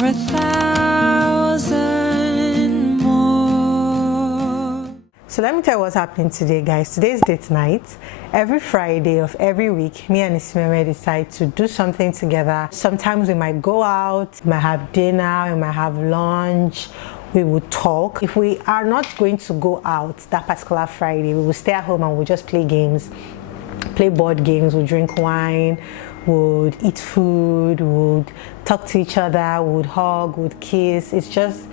1,000 more. So let me tell you what's happening today, guys. Today's date night. Every Friday of every week, me and Isimeme decide to do something together. Sometimes we might go out, we might have dinner, we might have lunch, we will talk. If we are not going to go out that particular Friday, we will stay at home and we'll just play games, play board games, we'll drink wine, would eat food, would talk to each other, would hug, would kiss. It's just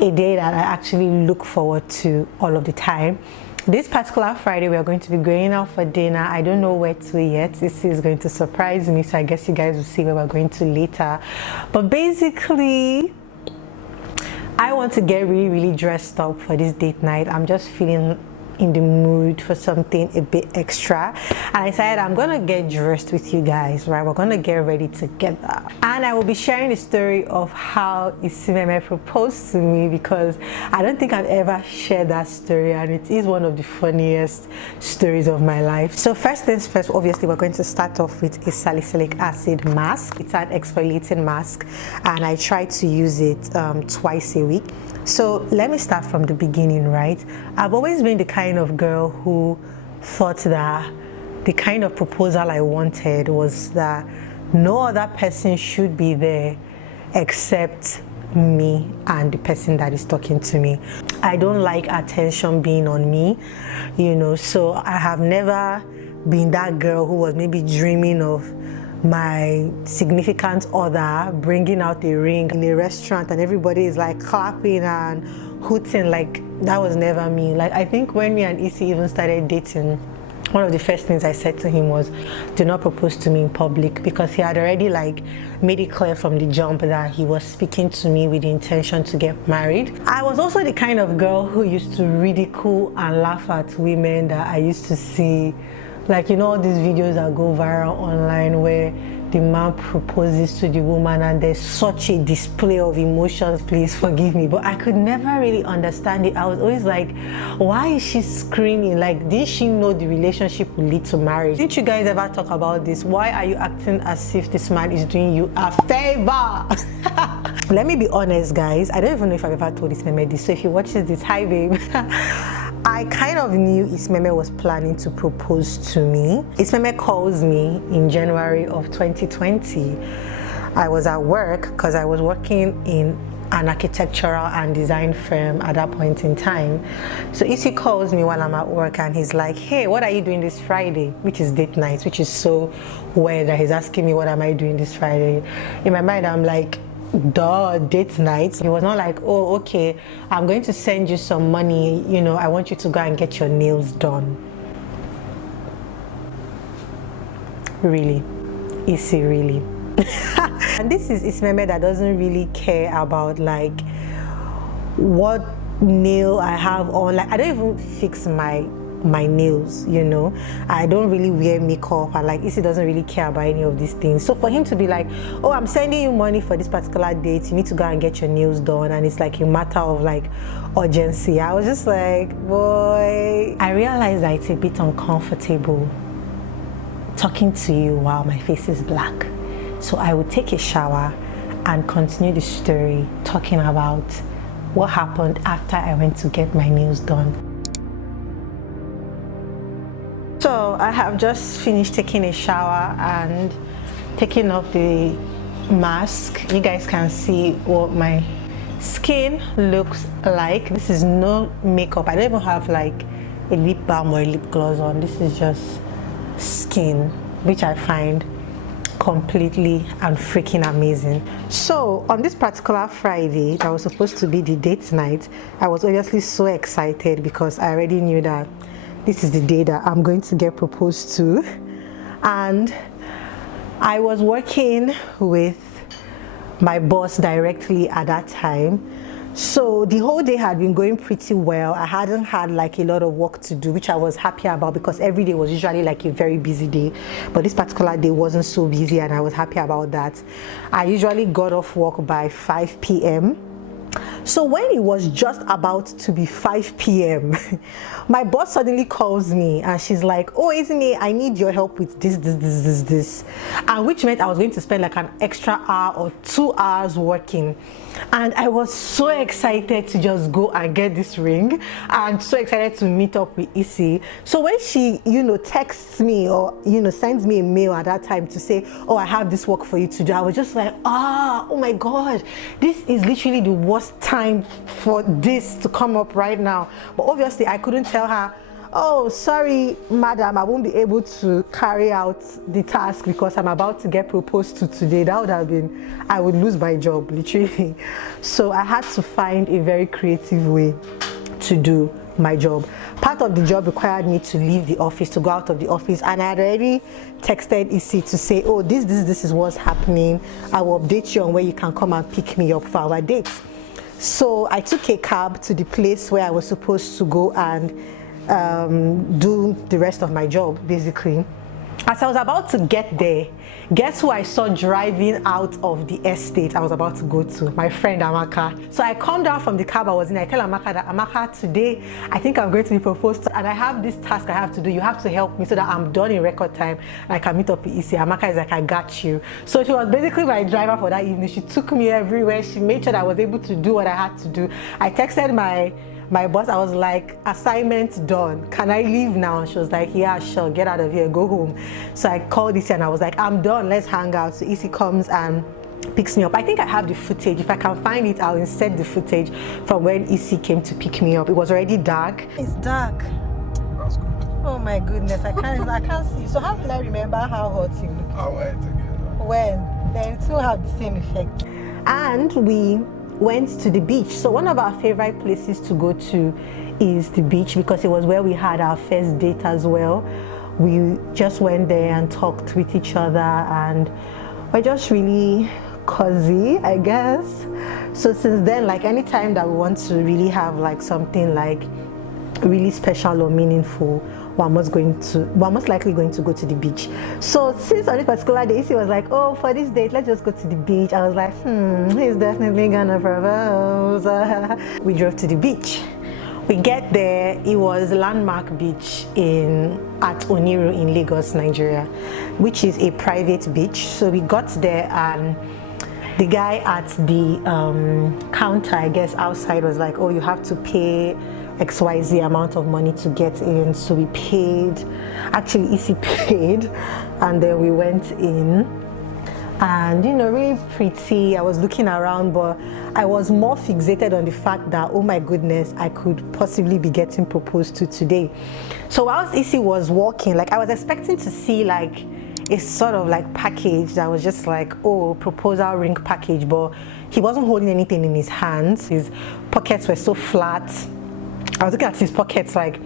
a day that I actually look forward to all of the time. This particular Friday, we are going to be going out for dinner. I don't know where to yet. This is going to surprise me, so I guess you guys will see where we're going to later. But basically, I want to get really dressed up for this date night. I'm just feeling in the mood for something a bit extra, and I decided I'm gonna get dressed with you guys, right? We're gonna get ready together, and I will be sharing the story of how Isimeme proposed to me, because I don't think I've ever shared that story, and it is one of the funniest stories of my life. So first things first, obviously we're going to start off with a salicylic acid mask. It's an exfoliating mask, and I try to use it twice a week. So let me start from the beginning, right? I've always been the kind of girl who thought that the kind of proposal I wanted was that no other person should be there except me and the person that is talking to me. I don't like attention being on me, you know, so I have never been that girl who was maybe dreaming of my significant other bringing out a ring in a restaurant and everybody is like clapping and hooting. Like, that was never me. Like, I think when me and Issy even started dating, one of the first things I said to him was, do not propose to me in public, because he had already like made it clear from the jump that he was speaking to me with the intention to get married. I was also the kind of girl who used to ridicule and laugh at women that I used to see. Like, you know, all these videos that go viral online where the man proposes to the woman and there's such a display of emotions, please forgive me, but I could never really understand it. I was always like, why is she screaming? Like, did she know the relationship will lead to marriage? Didn't you guys ever talk about this? Why are you acting as if this man is doing you a favor? Let me be honest, guys. I don't even know if I've ever told Isimeme this, so if you watch this, hi babe. I kind of knew Isimeme was planning to propose to me. Isimeme calls me in January of 2020. I was at work because I was working in an architectural and design firm at that point in time. So Issy calls me while I'm at work and he's like, hey, what are you doing this Friday? Which is date night, which is so weird that he's asking me what am I doing this Friday. In my mind, I'm like, duh, date night. He was not like, oh, okay, I'm going to send you some money, you know, I want you to go and get your nails done. Really? Issy, really? And this is Isimeme that doesn't really care about like what nail I have on. Like, I don't even fix my nails, you know. I don't really wear makeup, and like Issy doesn't really care about any of these things. So for him to be like, oh, I'm sending you money for this particular date, you need to go and get your nails done, and it's like a matter of like urgency, I was just like, boy. I realized that it's a bit uncomfortable talking to you while my face is black. So I would take a shower and continue the story talking about what happened after I went to get my nails done. So I have just finished taking a shower and taking off the mask. You guys can see what my skin looks like. This is no makeup. I don't even have like a lip balm or a lip gloss on. This is just skin, which I find completely and freaking amazing. So on this particular Friday that was supposed to be the date night, I was obviously so excited because I already knew that this is the day that I'm going to get proposed to. And I was working with my boss directly at that time. So the whole day had been going pretty well. I hadn't had like a lot of work to do, which I was happy about because every day was usually like a very busy day. But this particular day wasn't so busy and I was happy about that. I usually got off work by 5 p.m. So when it was just about to be 5 p.m., my boss suddenly calls me and she's like, oh, Isimeme, I need your help with this. And which meant I was going to spend like an extra hour or 2 hours working. And I was so excited to just go and get this ring, and so excited to meet up with Isi. So when she, texts me or, sends me a mail at that time to say, oh, I have this work for you to do, I was just like, oh my God, this is literally the worst time for this to come up right now. But obviously I couldn't tell her, oh, sorry, madam, I won't be able to carry out the task because I'm about to get proposed to today. That would have been, I would lose my job, literally. So I had to find a very creative way to do my job. Part of the job required me to leave the office, to go out of the office, and I had already texted Isi to say, oh, this is what's happening. I will update you on where you can come and pick me up for our date. So I took a cab to the place where I was supposed to go and do the rest of my job, basically. As I was about to get there, guess who I saw driving out of the estate I was about to go to? My friend Amaka. So I come down from the cab I was in. I tell Amaka that, Amaka, today I think I'm going to be proposed to, and I have this task I have to do. You have to help me so that I'm done in record time and I can meet up with Isi. Amaka is like, I got you. So she was basically my driver for that evening. She took me everywhere. She made sure that I was able to do what I had to do. I texted my boss, I was like, assignment done. Can I leave now? She was like, yeah, sure, get out of here, go home. So I called Isi and I was like, I'm done, let's hang out. So Isi comes and picks me up. I think I have the footage. If I can find it, I'll insert the footage from when Isi came to pick me up. It was already dark. It's dark. That's good. Oh my goodness, I can't see. So how can I remember how hot you look? How are you together? When? Then it will have the same effect. And we went to the beach. So one of our favorite places to go to is the beach because it was where we had our first date as well. We just went there and talked with each other and we're just really cozy, I guess. So since then, like anytime that we want to really have like something like really special or meaningful, we're most likely going to go to the beach. So since on this particular day, Isi was like, oh, for this date, let's just go to the beach. I was like, he's definitely gonna propose. We drove to the beach. We get there, it was Landmark Beach at Oniru in Lagos, Nigeria, which is a private beach. So we got there and the guy at the counter, I guess outside, was like, oh, you have to pay XYZ amount of money to get in. So we paid, actually Isi paid, and then we went in and really pretty. I was looking around, but I was more fixated on the fact that, oh my goodness, I could possibly be getting proposed to today. So whilst Isi was walking, like I was expecting to see like a sort of like package that was just like, oh, proposal ring package, but he wasn't holding anything in his hands. His pockets were so flat. I was looking at his pockets like,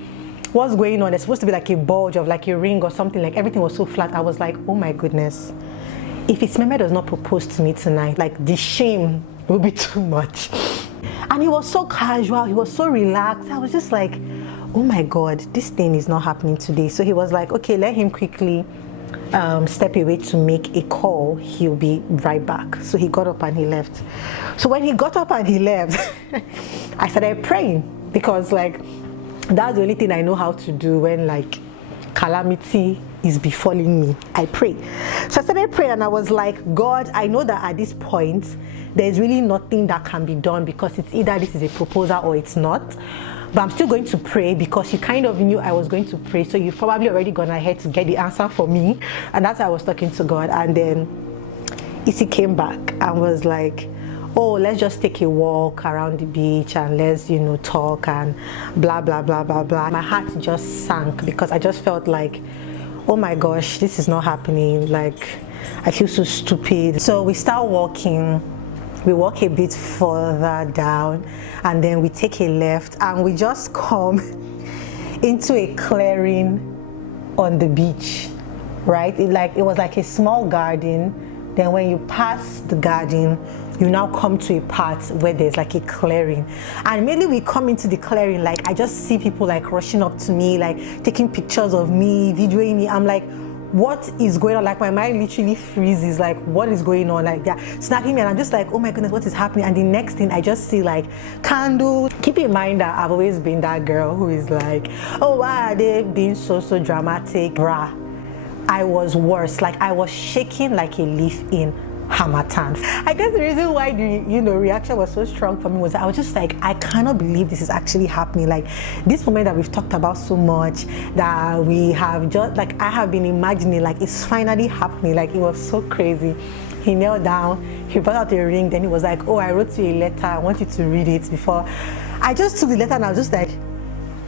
what's going on? There's supposed to be like a bulge of like a ring or something. Like everything was so flat. I was like, oh my goodness. If Isimeme does not propose to me tonight, like the shame will be too much. And he was so casual. He was so relaxed. I was just like, oh my God, this thing is not happening today. So he was like, okay, let him quickly step away to make a call. He'll be right back. So he got up and he left. So when he got up and he left, I started praying. Because like that's the only thing I know how to do when like calamity is befalling me. I pray. So I started praying and I was like, God, I know that at this point there's really nothing that can be done because it's either this is a proposal or it's not. But I'm still going to pray because you kind of knew I was going to pray. So you've probably already gone ahead to get the answer for me. And that's how I was talking to God. And then Isi came back and was like, oh, let's just take a walk around the beach and let's, talk and blah, blah, blah, blah, blah. My heart just sank because I just felt like, oh my gosh, this is not happening. Like, I feel so stupid. So we start walking. We walk a bit further down and then we take a left and we just come into a clearing on the beach, right? It was like a small garden. Then when you pass the garden, you now come to a part where there's like a clearing. And immediately we come into the clearing, like I just see people like rushing up to me, like taking pictures of me, videoing me. I'm like, what is going on? Like my mind literally freezes, like what is going on? Like they're snapping me and I'm just like, oh my goodness, what is happening? And the next thing I just see like candles. Keep in mind that I've always been that girl who is like, oh why are they being so dramatic? Bruh, I was worse. Like I was shaking like a leaf in Hamatan. I guess the reason why the reaction was so strong for me was I was just like, I cannot believe this is actually happening. Like this moment that we've talked about so much, that we have just like, I have been imagining, like it's finally happening. Like it was so crazy. He knelt down, he brought out a ring, then he was like, oh, I wrote you a letter, I want you to read it. Before I just took the letter and I was just like,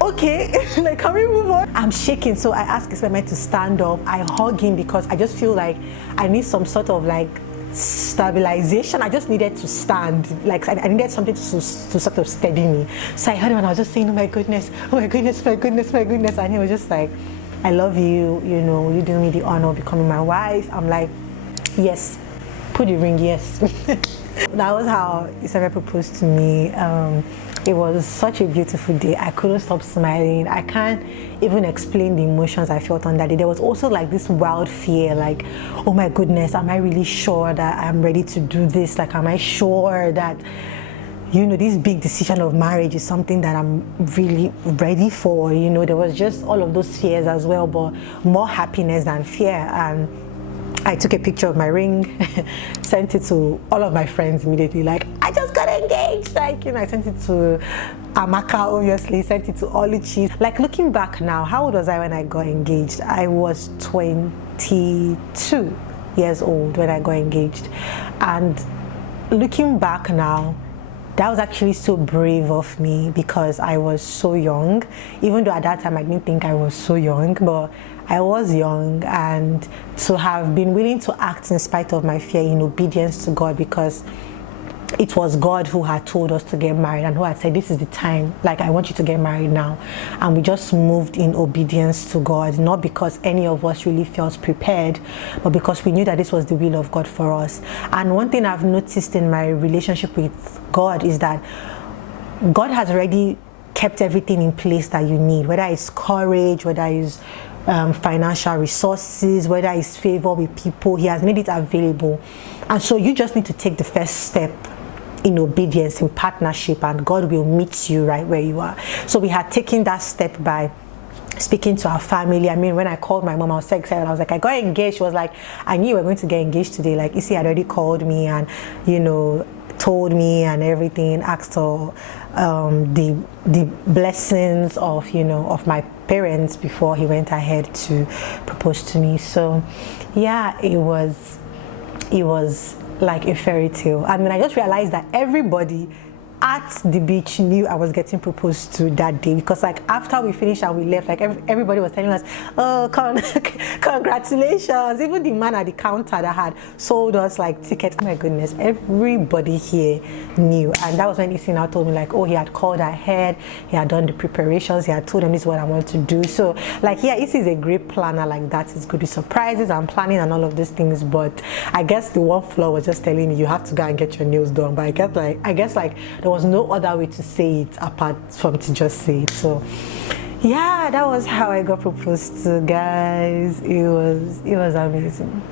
okay, like can we move on? I'm shaking, so I asked Isimeme to stand up. I hug him because I just feel like I need some sort of like stabilization. I just needed to stand, like I needed something to sort of steady me. So I heard him and I was just saying, oh my goodness, my goodness, my goodness, my goodness. And he was just like, I love you, you do me the honor of becoming my wife. I'm like, yes, put the ring, yes. That was how Isimeme proposed to me. It was such a beautiful day. I couldn't stop smiling. I can't even explain the emotions I felt on that day. There was also like this wild fear, like, oh my goodness, am I really sure that I'm ready to do this? Like, am I sure that, this big decision of marriage is something that I'm really ready for? There was just all of those fears as well, but more happiness than fear. And I took a picture of my ring, sent it to all of my friends immediately, like, I just got engaged. Like, I sent it to Amaka, obviously, sent it to Oluchi. Like, looking back now, how old was I when I got engaged? I was 22 years old when I got engaged. And looking back now, that was actually so brave of me because I was so young. Even though at that time I didn't think I was so young, but I was young, and to have been willing to act in spite of my fear in obedience to God, because it was God who had told us to get married and who had said, this is the time, like I want you to get married now. And we just moved in obedience to God, not because any of us really felt prepared, but because we knew that this was the will of God for us. And one thing I've noticed in my relationship with God is that God has already kept everything in place that you need, whether it's courage, whether it's financial resources, whether it's favor with people. He has made it available. And so you just need to take the first step in obedience, in partnership, and God will meet you right where you are. So we had taken that step by speaking to our family. I mean, when I called my mom, I was so excited. I was like, I got engaged. She was like, I knew you were going to get engaged today. Like, Issy had already called me and, told me and everything, asked her the blessings of my parents before he went ahead to propose to me. So yeah, it was like a fairy tale. I mean, I just realized that everybody at the beach knew I was getting proposed to that day, because like after we finished and we left, like everybody was telling us, oh, congratulations. Even the man at the counter that had sold us like tickets, oh my goodness, everybody here knew. And that was when Issy now told me, like, oh, he had called ahead, he had done the preparations, he had told them this is what I want to do. So like, yeah, Issy is a great planner like that. It's good with surprises and planning and all of these things, but I guess the one flaw was just telling me you have to go and get your nails done. But I guess like there was no other way to say it apart from to just say it. So yeah, that was how I got proposed to, guys. It was amazing.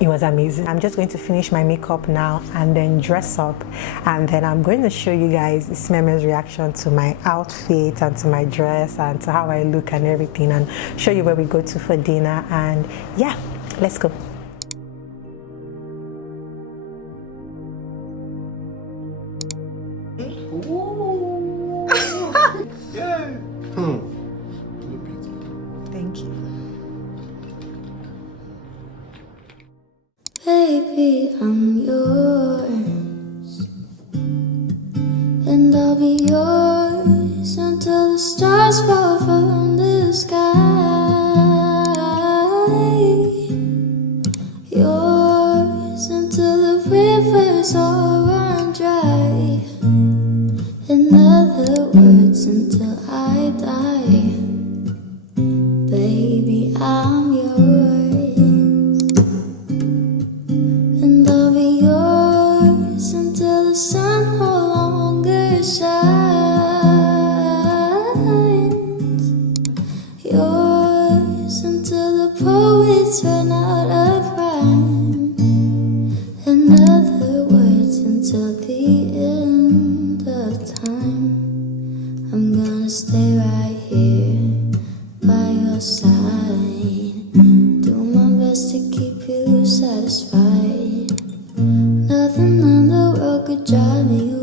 It was amazing. I'm just going to finish my makeup now and then dress up, and then I'm going to show you guys Isimeme's reaction to my outfit and to my dress and to how I look and everything, and show you where we go to for dinner. And yeah, let's go. Yay! You look beautiful. Thank you. Baby, I'm yours, and I'll be yours until the stars fall from the sky. Yours until the rivers all run dry. In other words, until I die. Baby, I'm yours, and I'll be yours until the sun no longer shines. Yours until the poets could drive me